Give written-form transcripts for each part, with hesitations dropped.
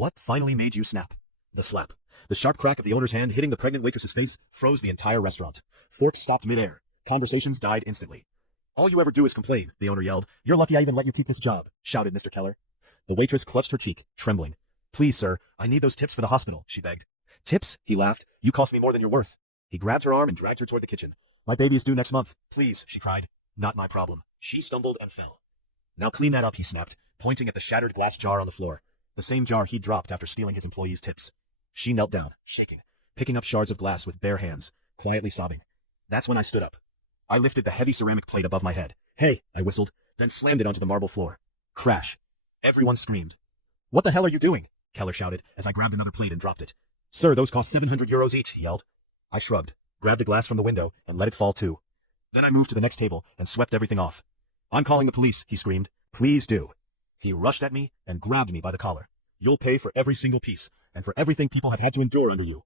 What finally made you snap? The slap. The sharp crack of the owner's hand hitting the pregnant waitress's face froze the entire restaurant. Forks stopped midair. Conversations died instantly. All you ever do is complain, the owner yelled. You're lucky I even let you keep this job, shouted Mr. Keller. The waitress clutched her cheek, trembling. Please, sir, I need those tips for the hospital, she begged. Tips? He laughed. You cost me more than you're worth. He grabbed her arm and dragged her toward the kitchen. My baby is due next month. Please, she cried. Not my problem. She stumbled and fell. Now clean that up, he snapped, pointing at the shattered glass jar on the floor. The same jar he'd dropped after stealing his employees' tips. She knelt down, shaking, picking up shards of glass with bare hands, quietly sobbing. That's when I stood up. I lifted the heavy ceramic plate above my head. Hey, I whistled, then slammed it onto the marble floor. Crash. Everyone screamed. What the hell are you doing? Keller shouted as I grabbed another plate and dropped it. Sir, those cost 700 euros each, he yelled. I shrugged, grabbed a glass from the window, and let it fall too. Then I moved to the next table and swept everything off. I'm calling the police, he screamed. Please do. He rushed at me and grabbed me by the collar. You'll pay for every single piece, and for everything people have had to endure under you.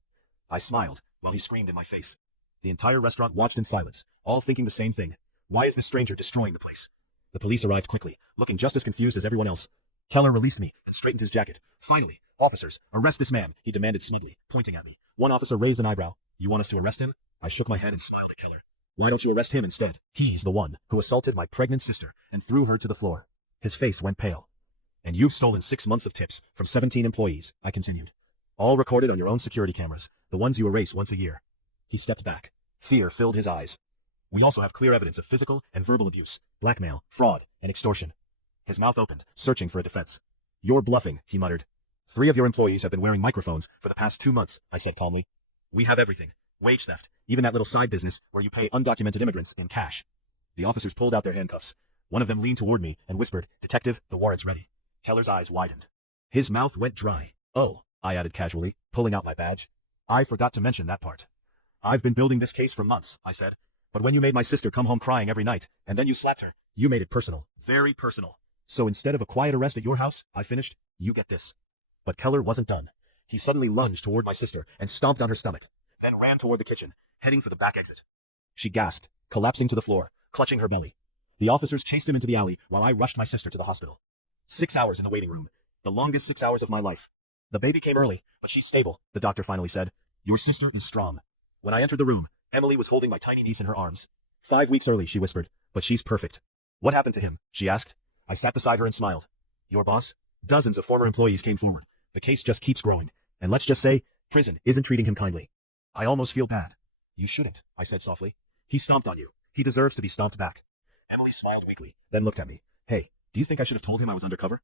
I smiled, while he screamed in my face. The entire restaurant watched in silence, all thinking the same thing. Why is this stranger destroying the place? The police arrived quickly, looking just as confused as everyone else. Keller released me and straightened his jacket. Finally, officers, arrest this man, he demanded smugly, pointing at me. One officer raised an eyebrow. You want us to arrest him? I shook my head and smiled at Keller. Why don't you arrest him instead? He's the one who assaulted my pregnant sister and threw her to the floor. His face went pale. And you've stolen 6 months of tips from 17 employees, I continued. All recorded on your own security cameras, the ones you erase once a year. He stepped back. Fear filled his eyes. We also have clear evidence of physical and verbal abuse, blackmail, fraud, and extortion. His mouth opened, searching for a defense. You're bluffing, he muttered. 3 of your employees have been wearing microphones for the past 2 months, I said calmly. We have everything. Wage theft, even that little side business where you pay undocumented immigrants in cash. The officers pulled out their handcuffs. One of them leaned toward me and whispered, Detective, the warrant's ready. Keller's eyes widened. His mouth went dry. Oh, I added casually, pulling out my badge. I forgot to mention that part. I've been building this case for months, I said. But when you made my sister come home crying every night, and then you slapped her, you made it personal. Very personal. So instead of a quiet arrest at your house, I finished, you get this. But Keller wasn't done. He suddenly lunged toward my sister and stomped on her stomach, then ran toward the kitchen, heading for the back exit. She gasped, collapsing to the floor, clutching her belly. The officers chased him into the alley while I rushed my sister to the hospital. 6 hours in the waiting room. The longest 6 hours of my life. The baby came early, but she's stable, the doctor finally said. Your sister is strong. When I entered the room, Emily was holding my tiny niece in her arms. 5 weeks early, she whispered, but she's perfect. What happened to him? She asked. I sat beside her and smiled. Your boss? Dozens of former employees came forward. The case just keeps growing. And let's just say, prison isn't treating him kindly. I almost feel bad. You shouldn't, I said softly. He stomped on you. He deserves to be stomped back. Emily smiled weakly, then looked at me. Hey, do you think I should have told him I was undercover?